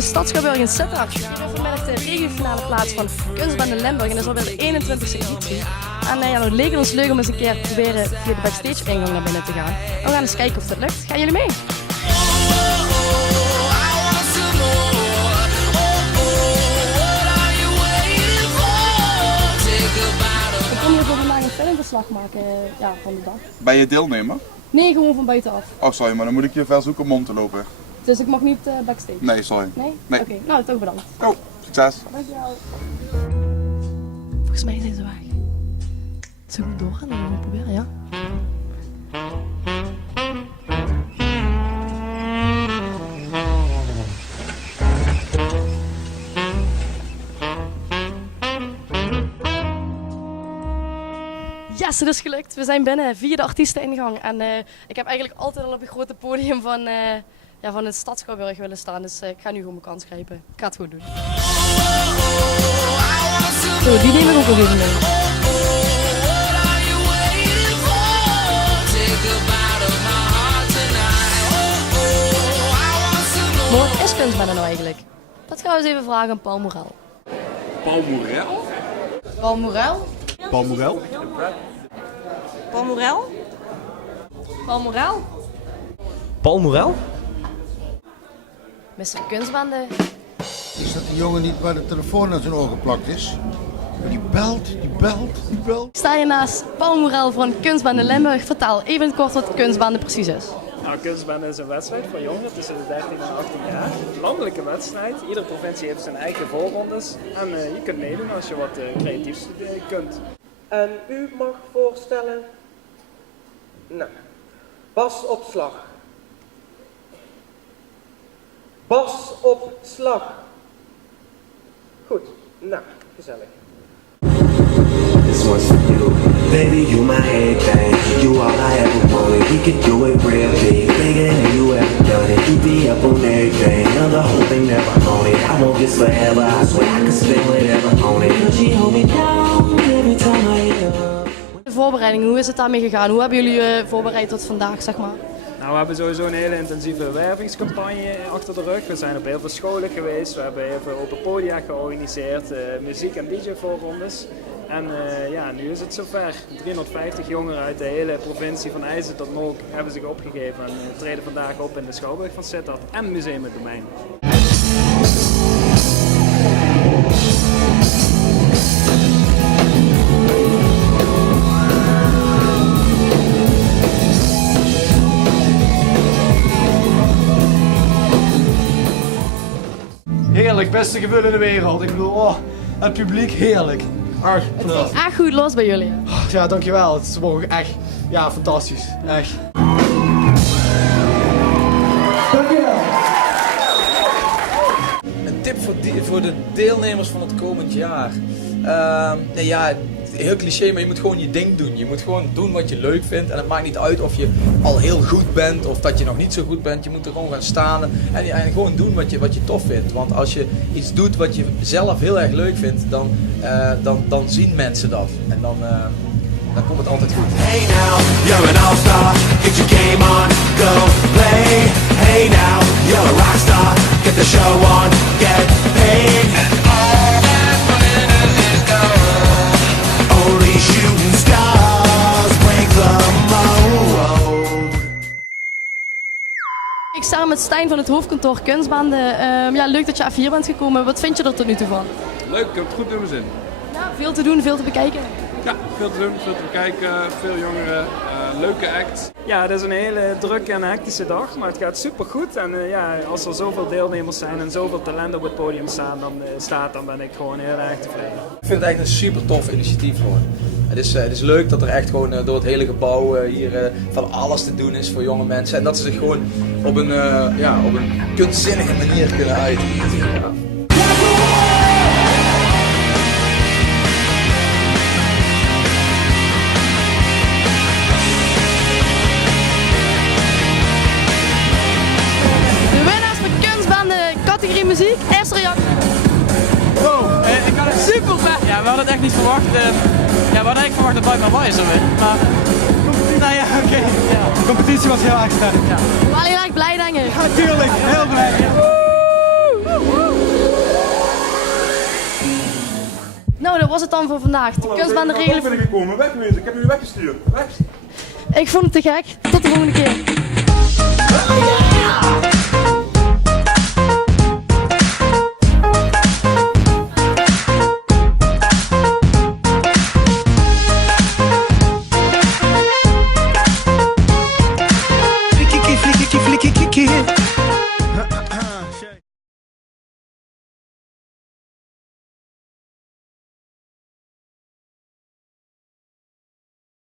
de Stadsschouwburg in Sittard. Hier hebben we vanmiddag de regionale plaats van Kunstbende Limburg en dat is alweer de 21e editie. En het leek ons leuk om eens een keer proberen via de backstage ingang naar binnen te gaan. En we gaan eens kijken of dat lukt. Gaan jullie mee? Ik kom hier voor vandaag een filmverslag maken van de dag. Ben je deelnemer? Nee, gewoon van buitenaf. Oh sorry, maar dan moet ik je verzoeken om om te lopen. Dus ik mag niet backstage? Nee, sorry. Nee? Nee. Oké, nou toch bedankt. Oh, succes. Dankjewel. Volgens mij zijn ze weg. Zullen we doorgaan? Dan gaan we proberen, ja? Yes, het is gelukt. We zijn binnen via de artiesteningang. En ik heb eigenlijk altijd al op het grote podium van het Stadsschouwburg willen staan. Dus ik ga nu gewoon mijn kans grijpen. Ik ga het goed doen. Zo, die neem ik ook nog even mee. Maar wat is Kunstbende nou eigenlijk? Dat gaan we eens even vragen aan Paul Morel. Paul Morel? Paul Morel? Paul Morel? Paul Morel? Paul Morel? Paul Morel? Mr. Kunstbende. Is dat die jongen niet waar de telefoon aan zijn oor geplakt is? Die belt. Ik sta hier naast Paul Morel van Kunstbende Limburg. Vertel even in het kort wat Kunstbende precies is. Nou, Kunstbende is een wedstrijd voor jongeren tussen de 13 en 18 jaar. Een landelijke wedstrijd. Iedere provincie heeft zijn eigen voorrondes. En je kunt meedoen als je wat creatiefs kunt. En u mag voorstellen... Nou, Bas op slag. Bas op slag. Goed, nou, gezellig. This one's for you, baby, you my everything. You all I ever wanted, we could do it real big. Bigger than you ever done it, you be up on everything. Another whole thing never on it, I want this forever. I swear I can spend whatever on it. Cause she hold me down every time I hit her. De voorbereiding, hoe is het daarmee gegaan? Hoe hebben jullie je voorbereid tot vandaag, zeg maar? Nou, we hebben sowieso een hele intensieve wervingscampagne achter de rug. We zijn op heel veel scholen geweest. We hebben heel veel open podia georganiseerd. Muziek- en DJ-voorrondes. En nu is het zover. 350 jongeren uit de hele provincie van IJsden tot Molk hebben zich opgegeven. En treden vandaag op in de Schouwburg van Sittard en Museum het Domein. Heerlijk, beste gevoel in de wereld. Ik bedoel, het publiek, heerlijk. Het ging echt goed los bij jullie. Ja, dankjewel. Het is gewoon echt, fantastisch. Echt. Dankjewel. Een tip voor de deelnemers van het komend jaar. Heel cliché, maar je moet gewoon je ding doen. Je moet gewoon doen wat je leuk vindt. En het maakt niet uit of je al heel goed bent of dat je nog niet zo goed bent. Je moet er gewoon gaan staan en gewoon doen wat je tof vindt. Want als je iets doet wat je zelf heel erg leuk vindt, dan zien mensen dat. En dan komt het altijd goed. Hey now, you're an all-star. Get your game on, go play. Hey now, you're a rock star. Get the show on, get paid. And all that glitters is gold. Only shooting stars break the mold. Ik sta met Stijn van het hoofdkantoor Kunstbende. Leuk dat je even hier bent gekomen. Wat vind je er tot nu toe van? Leuk, ik heb het goed naar mijn zin. Ja, veel te doen, veel te bekijken. Ja, veel te doen, veel te bekijken, veel jongeren, leuke act. Ja, het is een hele drukke en hectische dag, maar het gaat super goed. En als er zoveel deelnemers zijn en zoveel talent op het podium staat, dan ben ik gewoon heel erg tevreden. Ik vind het echt een super tof initiatief gewoon. Het is leuk dat er echt gewoon door het hele gebouw hier van alles te doen is voor jonge mensen. En dat ze zich gewoon op een kunstzinnige manier kunnen uiten. Ja. Categorie muziek, eerste reactie. Wow, ik had het super vet. Ja, we hadden het echt niet verwacht. We hadden eigenlijk verwacht dat Buik maar zou winnen. Maar nou ja, oké. Ja. De competitie was heel erg sterk. Ja. We waren heel erg blij, denk ik. Ja, natuurlijk, heel blij. Ja. Nou, dat was het dan voor vandaag. De kunstbaan de regelen. ben ik gekomen, wegwezen. Ik heb u weggestuurd. Weg. Ik vond het te gek. Tot de volgende keer.